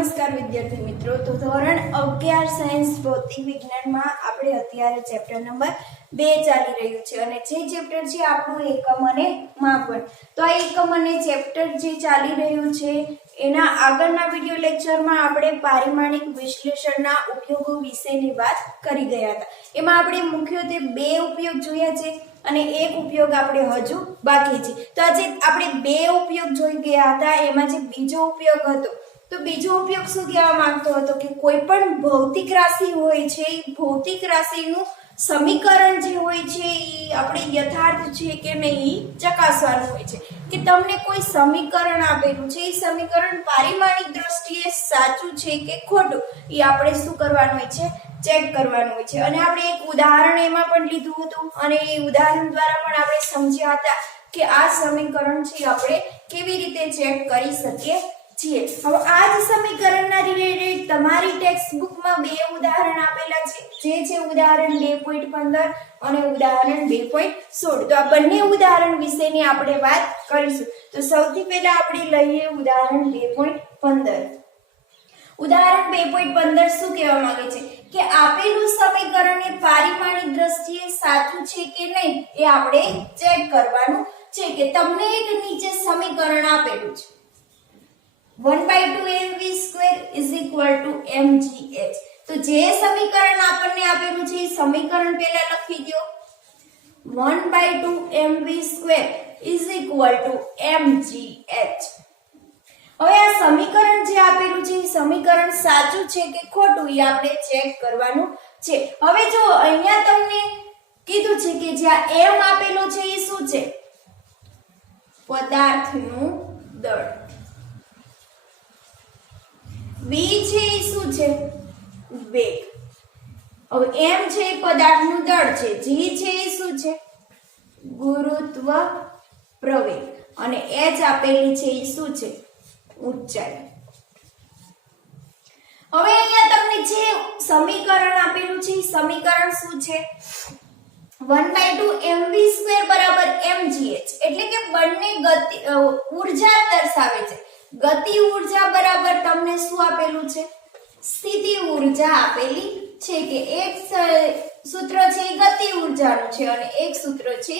નમસ્કાર વિદ્યાર્થી મિત્રો, તો ધોરણ 11 સાયન્સ ભૌતિક વિજ્ઞાનમાં આપણે અત્યારે ચેપ્ટર નંબર 2 ચાલી રહ્યું છે અને જે ચેપ્ટર છે આપણું એકમ અને માપન. તો આ એકમ અને ચેપ્ટર જે ચાલી રહ્યું છે એના આગળના વિડિયો લેક્ચરમાં આપણે પારિમાણિક વિશ્લેષણના ઉપયોગો વિશેની વાત કરી ગયા હતા. એમાં આપણે મુખ્યત્વે બે ઉપયોગ જોયા છે અને એક ઉપયોગ આપણે હજુ બાકી છે. તો આજે આપણે બે ઉપયોગ જોઈ ગયા હતા. એમાં જે બીજો ઉપયોગ હતો, તો બીજો ઉપયોગ શું કહેવા માંગતો હતો કે કોઈ પણ ભૌતિક રાશિ હોય છે, ભૌતિક રાશિનું સમીકરણ જે હોય છે એ આપણે યથાર્થ છે કે નહીં ચકાસવાનું હોય છે. કે તમને કોઈ સમીકરણ આપેલું છે, એ સમીકરણ પારિમાણિક દ્રષ્ટિએ સાચું છે કે ખોટું, એ આપણે શું કરવાનું હોય છે, ચેક કરવાનું હોય છે. અને આપણે એક ઉદાહરણ એમાં પણ લીધું હતું અને એ ઉદાહરણ દ્વારા પણ આપણે સમજ્યા હતા કે આ સમીકરણ છે આપણે કેવી રીતે ચેક કરી શકીએ છીએ. હવે આ જ સમીકરણના રિલેટેડ તમારી ટેક્સ્ટ બુકમાં બે ઉદાહરણ આપેલા છે, જે છે ઉદાહરણ 2.15 અને ઉદાહરણ 2.16. તો આ બંને ઉદાહરણ વિશેની આપણે વાત કરીશું. તો સૌથી પહેલા આપણે લઈએ ઉદાહરણ 2.15. ઉદાહરણ 2.15 શું કહેવા માંગે છે કે આપેલું સમીકરણ એ પારિમાણિક દ્રષ્ટિએ સાચું છે કે નહીં એ આપણે ચેક કરવાનું છે. કે તમને એક નીચે સમીકરણ આપેલું છે 1/2mv² = mgh. તો જે સમીકરણ આપણને આપેલું છે એ સમીકરણ પહેલા લખી દો. 1/2mv² = mgh. હવે આ સમીકરણ જે આપેલું છે એ સમીકરણ સાચું છે કે ખોટું એ આપણે ચેક કરવાનું છે. હવે જો અહીંયા તમને કીધું છે કે જ્યાં m આપેલો છે એ શું છે, પદાર્થનું દળ. v છે એ શું છે, વેગ. હવે m છે એ પદાર્થનું દળ છે, g છે એ શું છે, ગુરુત્વ પ્રવેગ, અને h આપેલી છે એ શું છે, ઊંચાઈ. હવે અહીંયા તમને જે સમીકરણ આપેલું છે એ સમીકરણ શું છે, 1/2mv² = mgh. એટલે કે બંને ગતિ ઊર્જા દર્શાવે છે. ગતિ ઊર્જા બરાબર તમને શું આપેલું છે, સ્થિતિ ઊર્જા આપેલી છે. કે એક સૂત્ર છે એ ગતિ ઊર્જાનું છે અને એક સૂત્ર છે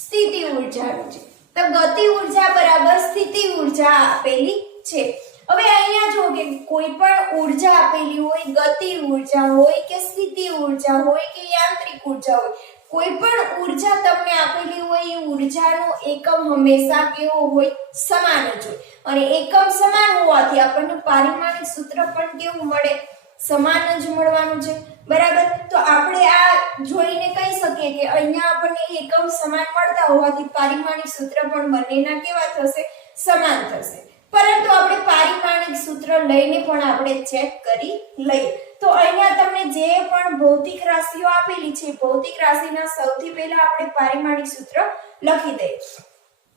સ્થિતિ ઊર્જાનું છે. તો ગતિ ઊર્જા બરાબર સ્થિતિ ઊર્જા આપેલી છે. હવે અહીંયા જો કે કોઈ પણ ઊર્જા આપેલી હોય, ગતિ ઊર્જા હોય કે સ્થિતિ ઊર્જા હોય કે યાંત્રિક ઊર્જા હોય, કોઈ પણ ઊર્જા તમને આપેલી હોય એ ઊર્જાનો એકમ હંમેશા કેવો હોય, સમાન જ હોય. અને એકમ સમાન હોવાથી આપણને પારિમાણિક સૂત્ર પણ કેવું મળે, સમાન જ મળવાનું છે. બરાબર. તો આપણે આ જોઈને કહી શકીએ કે અહીંયા આપણને એકમ સમાન મળતા હોવાથી પારિમાણિક સૂત્ર પણ બંનેના કેવા થશે, સમાન થશે. પરંતુ આપણે પારિમાણિક સૂત્ર લઈને પણ આપણે ચેક કરી લઈએ. તો અહીંયા તમને જે પણ ભૌતિક રાશિઓ આપેલી છે, ભૌતિક રાશિના સૌથી પહેલા આપણે પારિમાણિક સૂત્ર લખી દઈએ.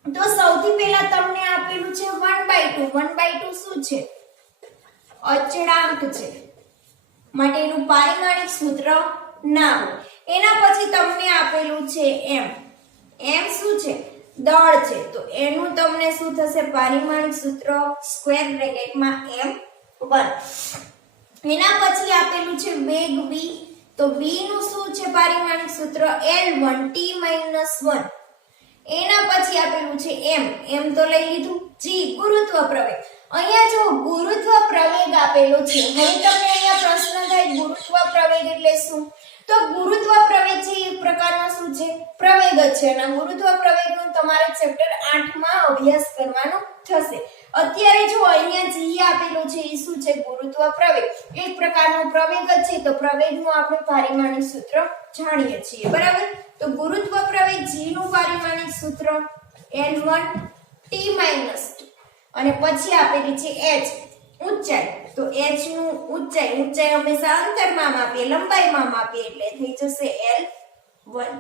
તો સૌથી પહેલા તમને આપેલું છે 1/2. 1/2 શું છે, અચળાંક છે, માટે એનું પારિમાણિક સૂત્ર ના હોય. એના પછી તમને આપેલું છે m. m શું છે, દળ છે, તો એનું તમને શું થશે, પારિમાણિક સૂત્ર (m1). એના પછી આપેલું છે વેગ v. તો v નું શું છે, પારિમાણિક સૂત્ર L1t-1. એના પછી આપેલું છે m તો લઈ લીધું. g ગુરુત્વ પ્રવેગ. અહીંયા જો ગુરુત્વ પ્રવેગ આપેલો છે. હવે તમને અહીંયા પ્રશ્ન થાય ગુરુત્વ પ્રવેગ એટલે શું? તો ગુરુત્વ પ્રવેગ છે એક પ્રકારનો શું છે, પ્રવેગ જ છે. અને ગુરુત્વ પ્રવેગનો તમારે ચેપ્ટર 8 માં અભ્યાસ કરવાનો થશે. અત્યારે જો અહીંયા g આપેલો છે એ શું છે, ગુરુત્વ પ્રવેગ, એક પ્રકારનો પ્રવેગ જ છે. તો પ્રવેગનું આપણે પારિમાણિક સૂત્ર જાણીએ છીએ. બરાબર. તો ગુરુત્વ પ્રવેગ g નું પારિમાણિક સૂત્ર L1t-2. અને પછી આપેલી છે h, ઊંચાઈ. તો h નું ઊંચાઈ હંમેશા અંતરમાં માપીએ, લંબાઈમાં માપીએ, એટલે થઈ જશે L1.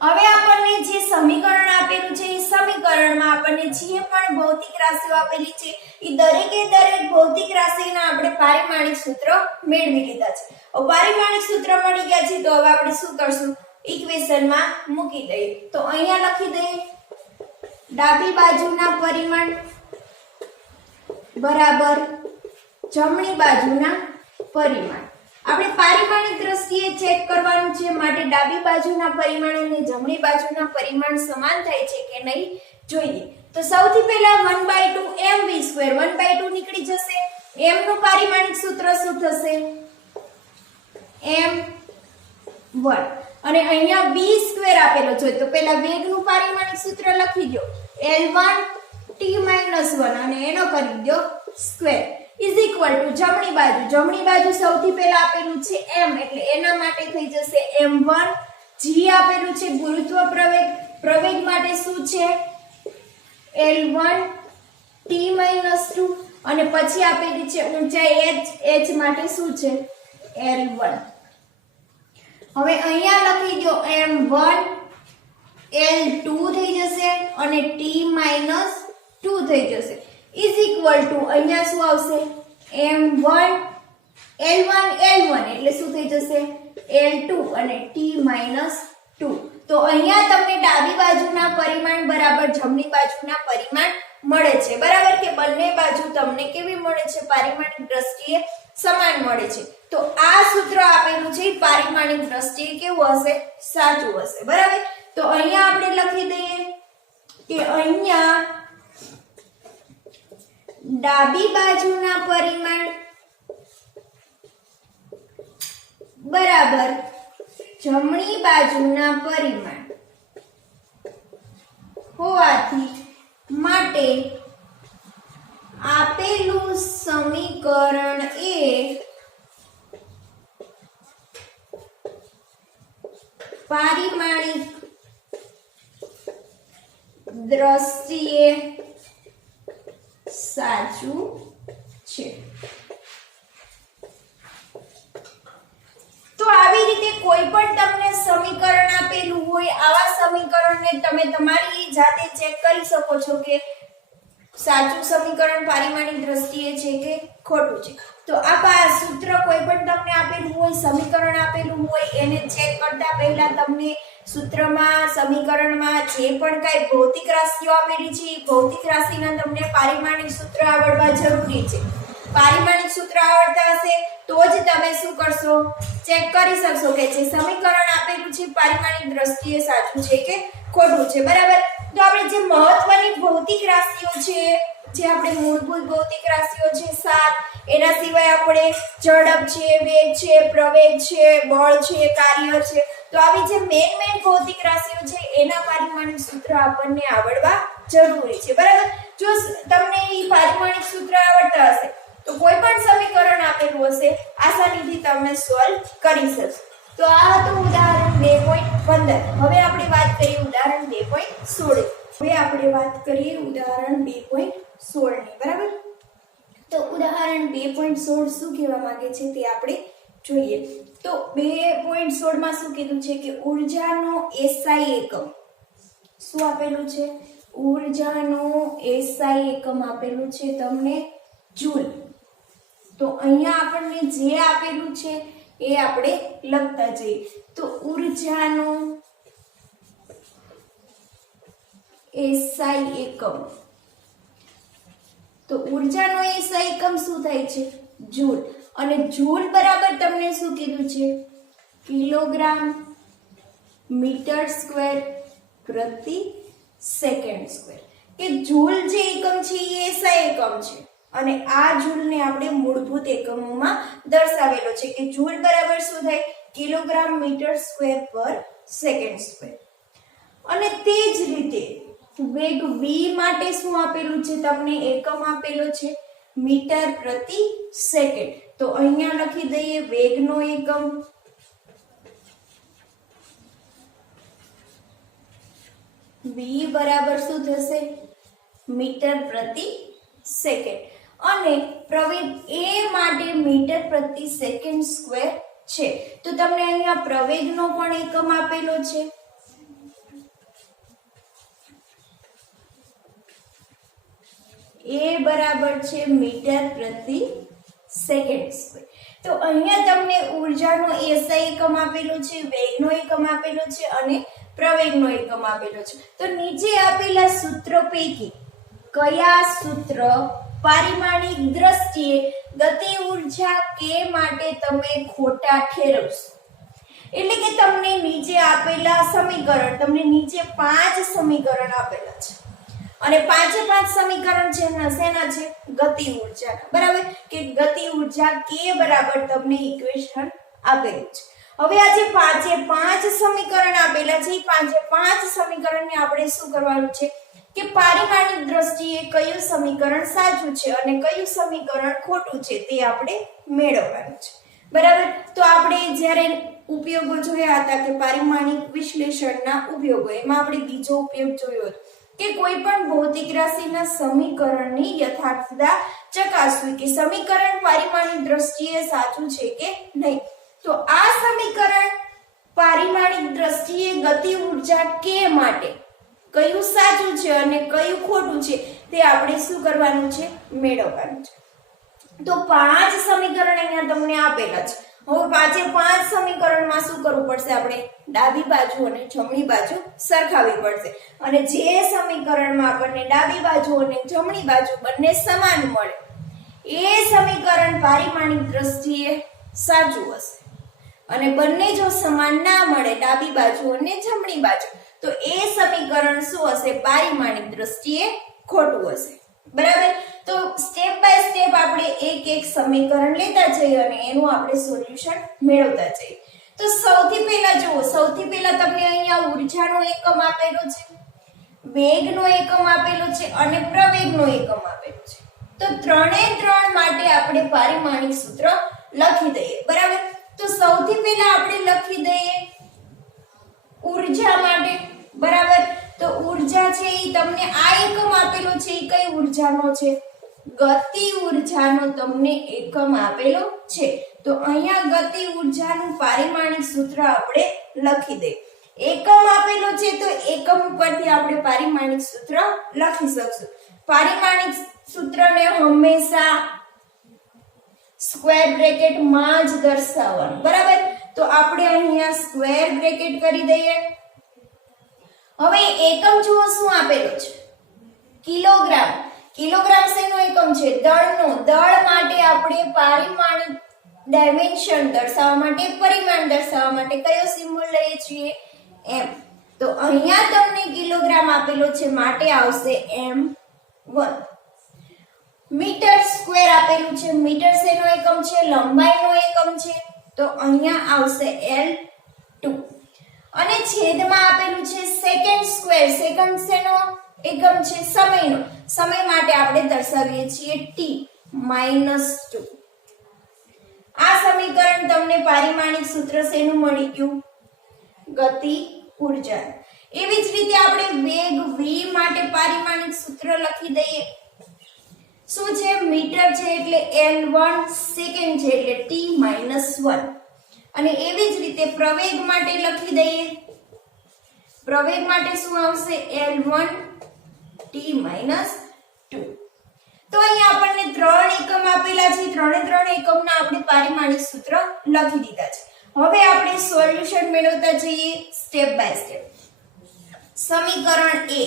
હવે આપણને જે સમીકરણ આપેલું છે એ સમીકરણમાં આપણને જે પણ ભૌતિક રાશિઓ આપેલી છે એ દરેક ભૌતિક રાશિના આપણે પારિમાણિક સૂત્ર મેળવી લીધા છે. હવે પારિમાણિક સૂત્ર મળી ગયા છે, તો હવે આપણે શું કરશું, ઇક્વેશનમાં મૂકી દઈએ. તો અહીંયા લખી દઈએ ડાબી બાજુના પરિમાણ બરાબર જમણી બાજુના પરિમાણ. આપણે પારિમાણિક દ્રષ્ટિએ ચેક કરવાનું છે, માટે ડાબી બાજુના પરિમાણ અને જમણી બાજુના પરિમાણ સમાન થાય છે કે નહીં જોઈએ. તો સૌથી પહેલા 1/2 mv², 1/2 નીકળી જશે. m નું પારિમાણિક સૂત્ર શું થશે? m1. અને અહીંયા v² આપેલો છે, તો પહેલા વેગનું પારિમાણિક સૂત્ર લખી દો, L1 t - 1 અને એનો કરી દો સ્ક્વેર ઇઝ ઇક્વલ ટુ જમણી બાજુ સૌથી પહેલા આપેલું છે m, એટલે એના માટે થઈ જશે m1. g આપેલું છે ગુરુત્વ પ્રવેગ માટે શું છે? L1 t - 2 અને પછી આપેલી છે ઊંચાઈ h માટે શું છે? L1. હવે અહીંયા લખી દો m1, L2 થઈ જશે અને t - 2 થઈ જશે ઇઝ ઇક્વલ ટુ અહીંયા શું આવશે? m1 L1 એટલે શું થઈ જશે? L2 અને t - 2. તો અહીંયા તમને ડાબી બાજુના પરિમાણ બરાબર જમણી બાજુના પરિમાણ મળે છે, બરાબર કે બંને બાજુ તમને કેવી મળે છે? પારિમાણિક દ્રષ્ટિએ સમાન મળે છે. તો આ સૂત્ર આપેલું છે પારિમાણિક દ્રષ્ટિએ કેવું હશે? સાચું હશે, બરાબર. તો અહીંયા આપણે લખી દઈએ કે અહીંયા ડાબી બાજુના પરિમાણ બરાબર જમણી બાજુના પરિમાણ હોવાથી માટે આપેલું સમીકરણ એ પારિમાણિક દ્રષ્ટિએ સાચું છે. તો આવી રીતે કોઈ પણ તમને સમીકરણ આપેલું હોય, આવા સમીકરણને તમે તમારી જાતે ચેક કરી શકો છો કે સાચું સમીકરણ પારિમાણિક દ્રષ્ટિએ છે કે ખોટું છે. તો આ સૂત્ર કોઈ પણ તમને આપેલું હોય, સમીકરણ આપેલું હોય, એને ચેક કરતા પહેલા તમને સૂત્રમાં, સમીકરણમાં જે પણ કઈ ભૌતિક રાશિઓ આપેલી છે, ભૌતિક રાશિના તમને પારિમાણિક સૂત્ર આવડવા જરૂરી છે. પારિમાણિક સૂત્ર આવડતા હશે તો જ તમે શું કરશો? ચેક કરી શકશો કે જે સમીકરણ આપેલું છે પારિમાણિક દ્રષ્ટિએ સાચું છે કે ખોટું છે, બરાબર. તો આપણે જે મહત્વની ભૌતિક રાશિઓ છે, જે આપણે મૂળભૂત ભૌતિક રાશિઓ છે 7, એના સિવાય આપણે ઝડપ છે, વેગ છે, પ્રવેગ છે, બળ છે, કાર્ય છે, તો આવી જે મેન ભૌતિક રાશિઓ છે એના પારિમાણિક સૂત્ર આપણને આવડવા જરૂરી છે, બરાબર. જો તમને એ પારિમાણિક સૂત્ર આવડતા હશે તો કોઈ પણ સમીકરણ આપેલું હશે આસાનીથી તમે સોલ્વ કરી શકશો. તો આ હતું ઉદાહરણ 2.15. હવે આપણે વાત કરીએ ઉદાહરણ 2.16. ની, બરાબર. તો ઉદાહરણ 2.16 શું કહેવા માંગે છે તે આપણે જોઈએ. તો 2.16 માં શું કીધું છે કે ઊર્જાનો SI એકમ શું આપેલું છે? ઊર્જાનો SI એકમ આપેલું છે તમને જૂલ. તો અહીંયા આપણને જે આપેલું છે એ આપણે લખતા જઈએ. તો ઊર્જાનો SI એકમ, તો ઊર્જાનો SI એકમ શું થાય છે? જૂલ. અને જૂલ બરાબર તમને શું કીધું છે? કિલોગ્રામ મીટર સ્ક્વેર પ્રતિ સેકન્ડ સ્ક્વેર. કે જૂલ જે એકમ છે એ SI એકમ છે અને આ જૂલને આપણે મૂળભૂત એકમોમાં દર્શાવેલો છે કે જૂલ બરાબર શું થાય? કિલોગ્રામ મીટર સ્ક્વેર પર સેકન્ડ સ્ક્વેર. અને તે જ રીતે વેગ v માટે શું આપેલું છે? તમને એકમ આપેલો છે મીટર પ્રતિ સેકન્ડ. તો અહીંયા લખી દઈએ વેગનો એકમ v બરાબર શું થશે? મીટર પ્રતિ સેકન્ડ. અને પ્રવેગ a માટે મીટર પ્રતિ સેકન્ડ સ્ક્વેર છે. તો તમને અહીંયા પ્રવેગનો પણ એકમ આપેલો છે a બરાબર છે મીટર પ્રતિ સેકન્ડ સ્ક્વેર. તો અહીંયા તમને ઊર્જાનો SI એકમ આપેલો છે, વેગનો એકમ આપેલો છે અને પ્રવેગનો એકમ આપેલો છે. તો નીચે આપેલા સૂત્રો પૈકી કયા સૂત્ર પારિમાણિક દ્રષ્ટિએ ગતિ ઉર્જા કે માટે તમે ખોટા ઠેરવશો. એટલે કે તમને નીચે આપેલા સમીકરણ, તમને નીચે 5 સમીકરણ આપેલા છે અને 5 સમીકરણ છે શેના છે? ગતિ ઉર્જાના. બરાબર કે ગતિ ઉર્જા કે બરાબર તમને ઇક્વેશન આપેલું છે. હવે આ જે 5 સમીકરણ આપેલા છે એ 5 સમીકરણને આપણે શું કરવાનું છે કે પારિમાણિક દ્રષ્ટિએ કયું સમીકરણ સાચું છે અને કયું સમીકરણ ખોટું છે તે આપણે મેળવવાનું છે. બરાબર. તો આપણે જ્યારે ઉપયોગો જોયા હતા કે પારિમાણિક વિશ્લેષણના ઉપયોગો, એમાં આપણે બીજો ઉપયોગ જોયો હતો કે કોઈ પણ ભૌતિક રાશિના સમીકરણની યથાર્થતા ચકાસવી કે સમીકરણ પારિમાણિક દ્રષ્ટિએ સાચું છે કે નહીં. તો આ સમીકરણ પારિમાણિક દ્રષ્ટિએ ગતિ ઉર્જા કે માટે કયું સાચું છે અને કયું ખોટું છે તે આપણે શું કરવાનું છે? મેળવવાનું છે. તો 5 સમીકરણ અહીંયા તમને આપેલા છે. હવે 5 સમીકરણમાં શું કરવું પડશે? આપણે ડાબી બાજુ અને જમણી બાજુ સરખાવવી પડશે અને જે સમીકરણમાં આપણને ડાબી બાજુ અને જમણી બાજુ બંને સમાન મળે એ સમીકરણ પારિમાણિક દ્રષ્ટિએ સાચું હશે. અને બંને જો સમાન ના મળે, ડાબી બાજુ અને જમણી બાજુ, તો એ સમીકરણ શું હશે? પારિમાણિક દ્રષ્ટિએ ખોટું હશે. બરાબર. તો સ્ટેપ બાય સ્ટેપ આપણે એક સમીકરણ લેતા જઈએ અને એનું આપણે સોલ્યુશન મેળવતા જઈએ. તો સૌથી પહેલા જુઓ, સૌથી પહેલા તમને અહીંયા ઉર્જાનો એકમ આપેલો છે, વેગનો એકમ આપેલો છે અને પ્રવેગનો એકમ આપેલો છે. તો ત્રણે ત્રણ માટે આપણે પારિમાણિક સૂત્ર લખી દઈએ. બરાબર. તો સૌથી પહેલા આપણે લખી દઈએ ઉર્જા માટે. બરાબર. તો ઉર્જા છે એ તમને આ એકમ આપેલો છે એ કઈ ઉર્જાનો છે? ગતિ ઉર્જાનો તમને એકમ આપેલો છે. તો અહીંયા ગતિ ઉર્જાનું પારિમાણિક સૂત્ર આપણે લખી દઈએ. એકમ આપેલો છે તો એકમ ઉપરથી આપણે પારિમાણિક સૂત્ર લખી શકશું. પારિમાણિક સૂત્રને હંમેશા સ્ક્વેર બ્રેકેટ માં જ દર્શાવવાનું. બરાબર. તો આપણે અહીંયા સ્ક્વેર બ્રેકેટ કરી દઈએ. હવે એકમ જુઓ શું આપેલો છે? કિલોગ્રામ. કિલોગ્રામ શેનો એકમ છે? દળનો. દળ માટે આપણે પારિમાણિક ડાયમેન્શન દર્શાવવા માટે, પરિમાણ દર્શાવવા માટે કયો સિમ્બોલ લઈએ છીએ? એમ. તો અહીંયા તમને કિલોગ્રામ આપેલો છે માટે આવશે m1. મીટર સ્ક્વેર આપેલું છે. મીટર શેનો એકમ છે? લંબાઈનો એકમ છે. તો અહીંયા આવશે L2. અને છેદમાં આપેલું છે સેકન્ડ સ્ક્વેર. સેકન્ડ શેનો એકમ છે? સમયનો. સમય માટે આપણે દર્શાવીએ છીએ t -2. આ સમીકરણ તમને પારિમાણિક સૂત્ર શેનું મળી ગયું? ગતિ ઉર્જા. એવી જ રીતે આપણે વેગ v માટે પારિમાણિક સૂત્ર લખી દઈએ. શું છે? મીટર છે એટલે L1, સેકન્ડ છે એટલે t -1. અને એવી જ રીતે પ્રવેગ માટે લખી દઈએ. પ્રવેગ માટે શું આવશે? L1 t -2. તો અહીંયા આપણને 3 એકમ આપેલા છે. ત્રણ એકમના આપણે પારિમાણિક સૂત્ર લખી દીધા છે. હવે આપણે સોલ્યુશન મેળવતા જઈએ સ્ટેપ બાય સ્ટેપ. સમીકરણ A.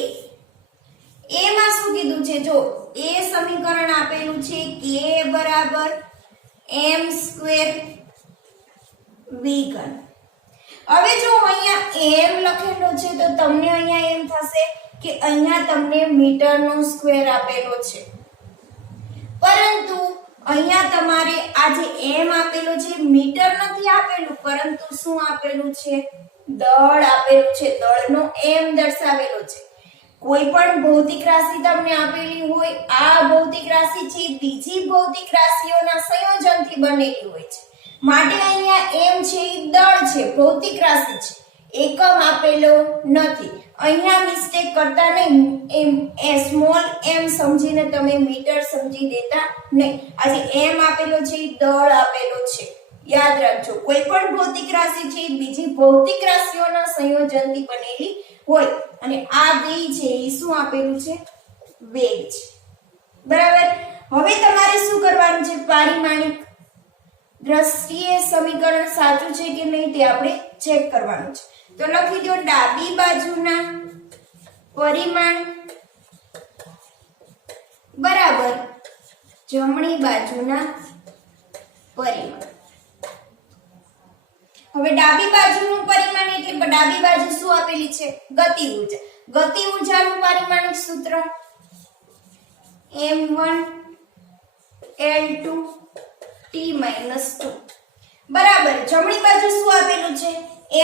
એમાં શું કીધું છે? જો એ સમીકરણ આપેલું છે k બરાબર m² v3. હવે જો અહીંયા m લખેલો છે તો તમને અહીંયા એમ થશે કે અહીંયા તમને મીટરનો સ્ક્વેર આપેલો છે, પરંતુ અહીંયા તમારે આ જે m આપેલો છે મીટર નથી આપેલું, પરંતુ શું આપેલું છે? દળ આપેલું છે. દળનો m દર્શાવેલો છે. કોઈ પણ ભૌતિક રાશિ તમને આપેલી હોય, આ ભૌતિક રાશિ છે બીજી ભૌતિક રાશિઓના સંયોજનથી બનેલી હોય છે, માટે અહીંયા m છે એ દળ છે, ભૌતિક રાશિ છે, એકમ આપેલો નથી. અહીંયા મિસ્ટેક કરતા નહીં. m સ્મોલ m સમજીને તમે મીટર સમજી દેતા નહીં. આજે m આપેલો છે એ દળ આપેલો છે. યાદ રાખજો, કોઈ પણ ભૌતિક રાશિ છે બીજી ભૌતિક રાશિઓના સંયોજનથી બનેલી હોય, અને આ v છે એ શું આપેલું છે? વેગ છે. બરાબર. હવે તમારે શું કરવાનું છે? પારિમાણિક દ્રષ્ટિએ સમીકરણ સાચું છે કે નહીં તે આપણે ચેક કરવાનું છે. તો લખી દો ડાબી બાજુના પરિમાણ બરાબર જમણી બાજુના પરિમાણ. હવે ડાબી બાજુનું પરિમાણ એટલે ડાબી બાજુ શું આપેલી છે? ગતિ ઊર્જા. ગતિ ઊર્જાનું પરિમાણિક સૂત્ર m1 L2 T - 2 બરાબર. જમણી બાજુ શું આપેલું છે?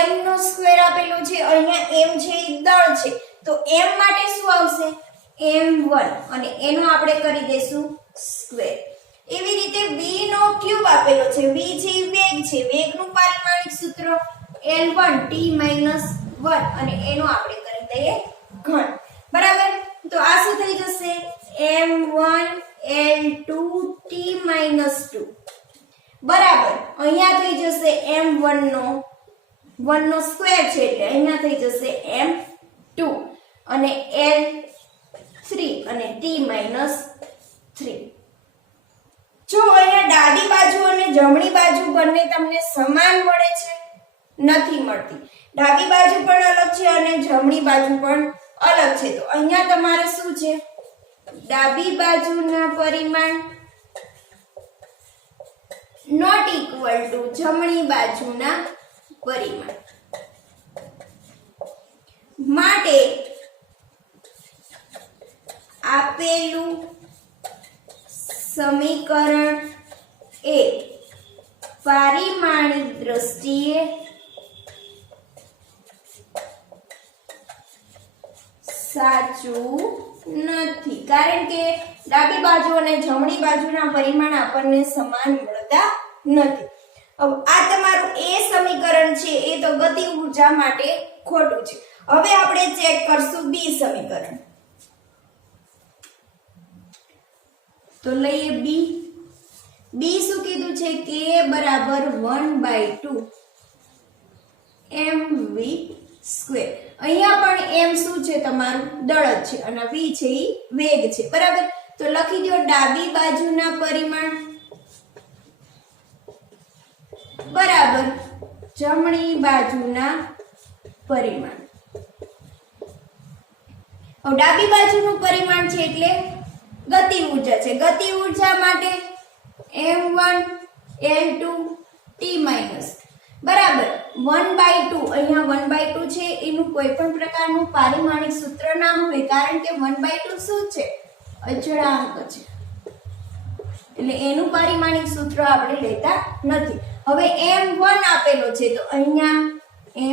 m નો સ્ક્વેર આપેલો છે. અહીંયા m છે એ દળ છે તો m માટે શું આવશે? m1 અને એનો આપણે કરી દેશું સ્ક્વેર. એવી રીતે v નો ક્યુબ આપેલો છે. v છે એ વેગ છે. વેગનું પરિમાણિક સૂત્ર L1 T - 1 અને એનો આપણે કરી દઈએ ઘન. બરાબર. તો આ શું થઈ જશે? m1 L2 T - 2 બરાબર. અહીંયા થઈ જશે m1 નો 1 નો સ્ક્વેર છે એટલે અહીંયા થઈ જશે m2 અને L3 અને T - 3. જો અહીંયા ડાબી બાજુ અને જમણી બાજુ બંને તમને સમાન મળે છે? નથી મળતી. ડાબી બાજુ પણ અલગ છે અને જમણી બાજુ પણ અલગ છે. તો અહીંયા તમારે શું છે? ડાબી બાજુના પરિમાણ નોટ ઇક્વલ ટુ જમણી બાજુના પરિમાણ માટે આપેલું સમીકરણ એ પારિમાણિક દ્રષ્ટિએ સાચું નથી. કારણ કે ડાબી બાજુ અને જમણી બાજુના પરિમાણ આપણને સમાન મળતા નથી. હવે આ તમારું એ સમીકરણ છે એ તો ગતિ ઊર્જા માટે ખોટું છે. હવે આપણે ચેક કરશું બી સમીકરણ. તો લઈએ બી. બી શું કીધું છે? કે બરાબર 1/2 mv સ્ક્વેર. અહીંયા પણ m શું છે? તમારું દળ જ છે અને v છે એ વેગ છે. બરાબર. તો લખી દો ડાબી બાજુના પરિમાણ બરાબર જમણી બાજુના પરિમાણ. હવે ડાબી બાજુનું પરિમાણ છે એટલે ગતિ ઊર્જા છે. ગતિ ઊર્જા માટે m1 L2 T - બરાબર 1/2. અહીંયા 1/2 છે એનું કોઈ પણ પ્રકારનું પારિમાણિક સૂત્ર ના હોય કારણ કે 1/2 શું છે? અચળાંક છે એટલે એનું પારિમાણિક સૂત્ર આપણે લેતા નથી. હવે m1 આપેલો છે તો અહીંયા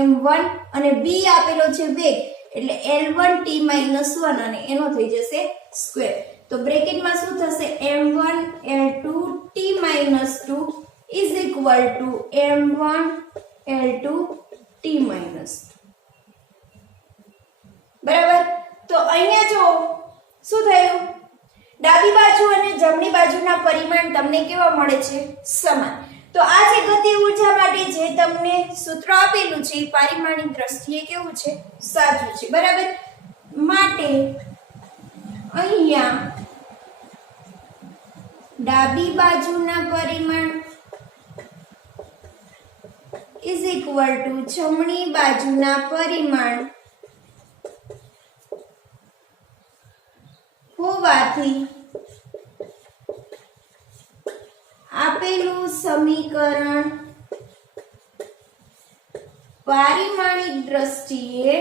m1 અને b આપેલો છે વેગ એટલે L1 T - 1 અને એનો થઈ જશે સ્ક્વેર. તો બ્રેકેટમાં શું થશે? m1 L2 T - 2 is equal to m1 L2 T - 2. બરાબર. તો અહીંયા જો શું થયું? ડાબી બાજુ અને જમણી બાજુના પરિમાણ તમને કેવા મળે છે? સમાન. તો આ જે ગતિ ઊર્જા માટે જે તમને સૂત્ર આપેલું છે એ પારિમાણિક દ્રષ્ટિએ કેવું છે? સાચું છે. બરાબર. માટે અહીંયા ડાબી બાજુના પરિમાણ is equal to જમણી બાજુના પરિમાણ હોવાથી આપેલું સમીકરણ પારિમાણિક દ્રષ્ટિએ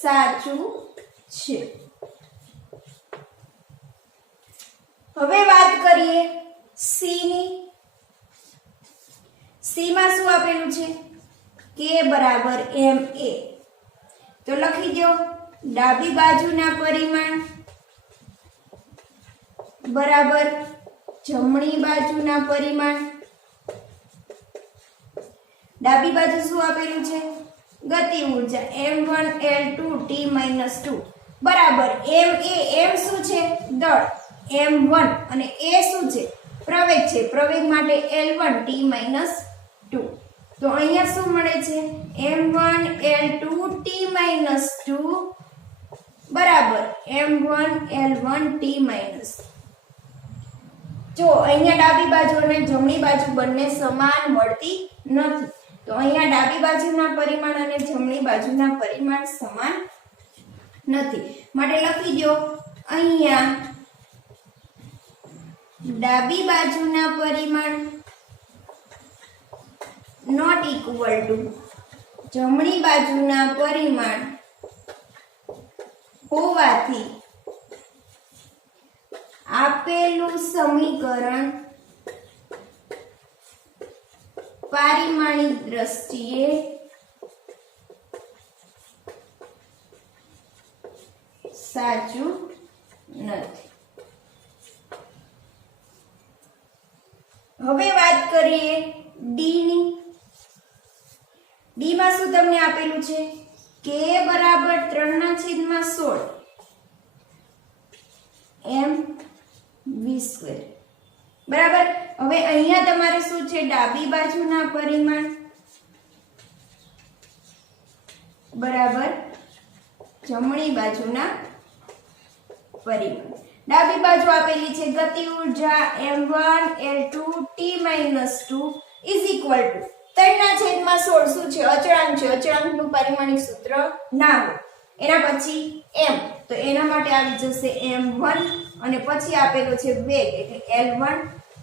સાચું છે. હવે વાત કરીએ સી ની. સી માં શું આપેલું છે? કે બરાબર ma. તો લખી દો ડાબી બાજુના પરિમાણ બરાબર જમણી બાજુના પરિમાણ. ડાબી બાજુ શું આપેલું છે? ગતિ ઊર્જા m1 L2 T - 2 બરાબર m શું છે? દળ m1 અને a શું છે? પ્રવેગ છે. પ્રવેગ માટે L1 T - 2. તો અહીંયા શું મળે છે? m1 L2 T - 2 બરાબર m1 L1 T - જો અહીંયા ડાબી બાજુ અને જમણી બાજુ બંને સમાન મળતી નથી. તો અહીંયા ડાબી બાજુના પરિમાણ અને જમણી બાજુના પરિમાણ સમાન નથી. માટે લખી દો અહીંયા ડાબી બાજુના પરિમાણ નોટ ઇક્વલ ટુ જમણી બાજુના પરિમાણ હોવાથી આપેલું સમીકરણ પારિમાણિક દ્રષ્ટિએ સાચું નથી. હવે વાત કરીએ ડી ની. ડી માં શું તમને આપેલું છે k બરાબર 3/16 mv². બરાબર. હવે અહીંયા તમારે શું છે ડાબી બાજુના પરિમાણ બરાબર જમણી બાજુના પરિમાણ. ડાબી બાજુ આપેલી છે ગતિ ઊર્જા m1 l2 t-2 is equal to 3/16 શું છે અચળાંક છે. અચળાંકનું પરિમાણિક સૂત્ર ના હોય. એના પછી m તો એના માટે આવી જશે m1 અને પછી આપેલો છે વેગ એટલે l1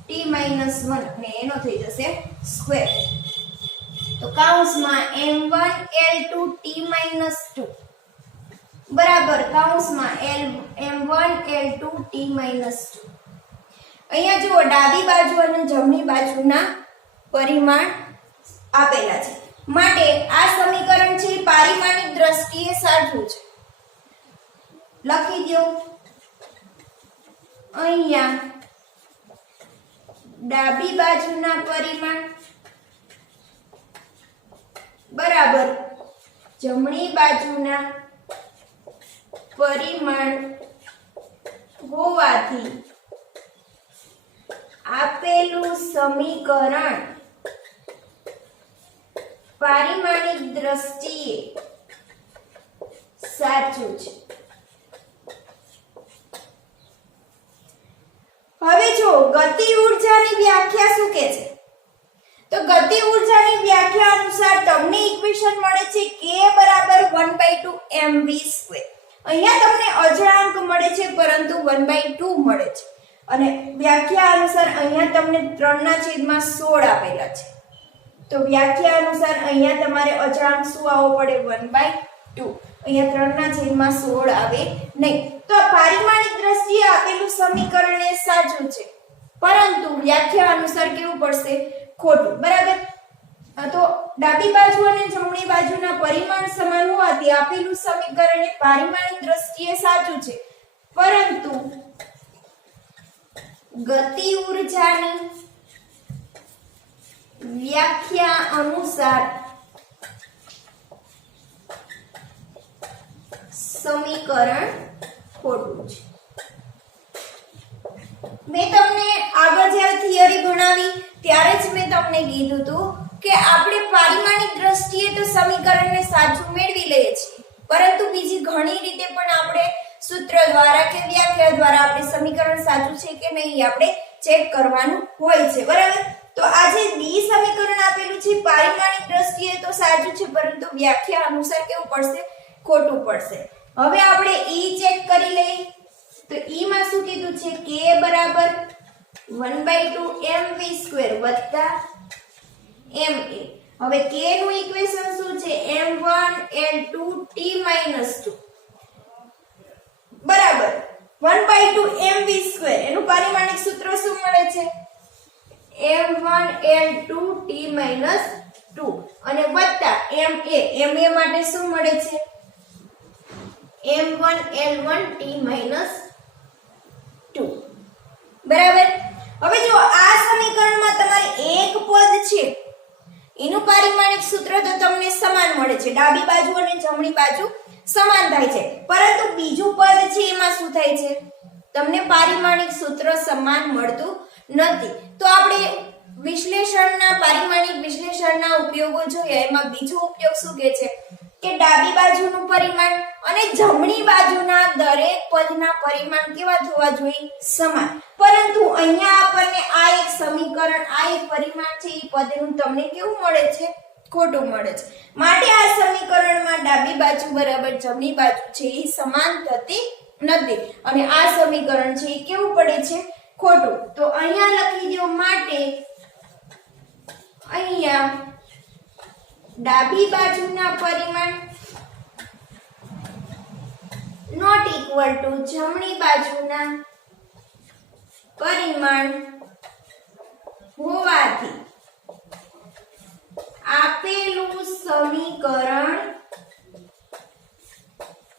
t-1 અને એનો થઈ જશે સ્ક્વેર. તો કૌંસમાં m1 l2 t-2 બરાબર કૌંસમાં m1 l2 t-2. અહીંયા જુઓ ડાબી બાજુ અને જમણી બાજુના પરિમાણ આપેલા છે માટે આ સમીકરણ છે પારિમાણિક દ્રષ્ટિએ સાચું છે. લખી દો અહીંયા ડાબી બાજુના પરિમાણ બરાબર જમણી બાજુના પરિમાણ હોવાથી આપેલું સમીકરણ પારિમાણિક દ્રષ્ટિએ સાચું છે. હવે જો ગતિ ઊર્જાની વ્યાખ્યા શું કહે છે તો ગતિ ઊર્જાની વ્યાખ્યા અનુસાર તમને ઇક્વેશન મળે છે k બરાબર 1/2 mv². અહીંયા તમને અચળાંક મળે છે પરંતુ 1/2 મળે છે અને વ્યાખ્યા અનુસાર અહીંયા તમને 3/16 આપેલા છે. તો વ્યાખ્યા અનુસાર અહીંયા તમારે અચળાંક શું આવવો પડે 1/2. અહીંયા 3/16 આવે નહીં. તો પારિમાણિક દ્રષ્ટિએ આપેલું સમીકરણ એ સાચું છે પરંતુ વ્યાખ્યા અનુસાર કેવું પડશે ખોટું. બરાબર. તો ડાબી બાજુ અને જમણી બાજુના પરિમાણ સમાન હોવાથી આપેલું સમીકરણ એ પારિમાણિક દ્રષ્ટિએ સાચું છે પરંતુ ગતિ ઊર્જાની વ્યાખ્યા અનુસાર સમીકરણ ખોટું છે. મેં તમને આગળ જ્યારે થિયરી ભણાવી ત્યારે જ મેં તમને કીધું હતું કે આપણે પારિમાણિક દ્રષ્ટિએ તો સમીકરણને સાચું મેળવી લઈએ છીએ પરંતુ બીજી ઘણી રીતે પણ આપણે સૂત્ર દ્વારા કે વ્યાખ્યા દ્વારા આપણે સમીકરણ સાચું છે કે નહીં આપણે ચેક કરવાનું હોય છે. બરાબર. તો આ જે ડી સમીકરણ આપેલું છે પારિમાણિક દ્રષ્ટિએ તો સાચું છે પરંતુ વ્યાખ્યા અનુસાર કેવું પડશે ખોટું પડશે. હવે આપણે ઈ ચેક કરી લઈએ. તો ઈ માં શું કીધું છે k બરાબર 1/2 mv² વત્તા ma. હવે k નું ઇક્વેશન શું છે m1 l2 t-2 બરાબર 1/2 mv² એનું પારિમાણિક સૂત્ર શું મળે છે m1 l2 t-2 અને વત્તા ma માટે શું મળે છે m1 l1 t-2. બરાબર. હવે જો આ સમીકરણમાં તમારે એક પદ છે એનું પારિમાણિક સૂત્ર તો તમને સમાન મળે છે. ડાબી બાજુ અને જમણી બાજુ સમાન થાય છે પરંતુ બીજું પદ છે એમાં શું થાય છે તમને પારિમાણિક સૂત્ર સમાન મળતું નથી. તો આપણે વિશ્લેષણના પારિમાણિક વિશ્લેષણના ઉપયોગો જોઈએ. એમાં બીજો ઉપયોગ શું કહે છે કે ડાબી બાજુનું પરિમાણ અને જમણી બાજુના દરેક પદના પરિમાણ કેવા થવા જોઈએ સમાન. પરંતુ અહીંયા આપણને આ એક સમીકરણ આ એક પરિમાણ છે એ પદનું તમને કેવું મળે છે ખોટું મળે છે. માટે આ સમીકરણમાં ડાબી બાજુ બરાબર જમણી બાજુ છે એ સમાન થતી નથી અને આ સમીકરણ છે એ કેવું પડે છે? ખોટું. તો અહીંયા લખી દો માટે અહીંયા ડાબી બાજુના પરિમાણ નોટ ઇક્વલ ટુ જમણી બાજુના પરિમાણ હોવાથી આપેલું સમીકરણ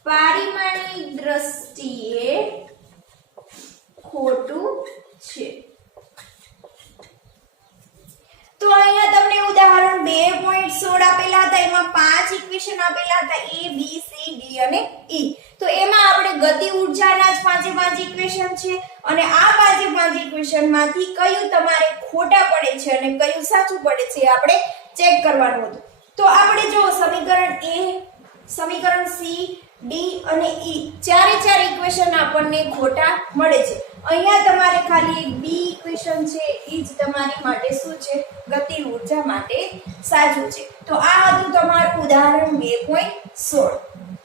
પારિમાણિક દ્રષ્ટિએ ખોટું છે. તો અહીંયા તમને ઉદાહરણ 2.16 આપેલા હતા, એમાં 5 ઇક્વેશન આપેલા હતા A B C D અને E. તો એમાં આપણે ગતિ ઊર્જાના જ 5 ઇક્વેશન છે અને આ 5 ઇક્વેશનમાંથી કયું તમારે ખોટા પડે છે અને કયું સાચું પડે છે એ આપણે ચેક કરવાનું હતું. તો આપણે જો સમીકરણ A, સમીકરણ C, D અને E ચારે ઇક્વેશન આપણને ખોટા મળે છે. અહીંયા તમારે ખાલી એક B ઇક્વેશન છે એ જ તમારી માટે શું છે? ગતિ ઊર્જા માટે સાચું છે. તો આ હતું તમારું ઉદાહરણ 2.16.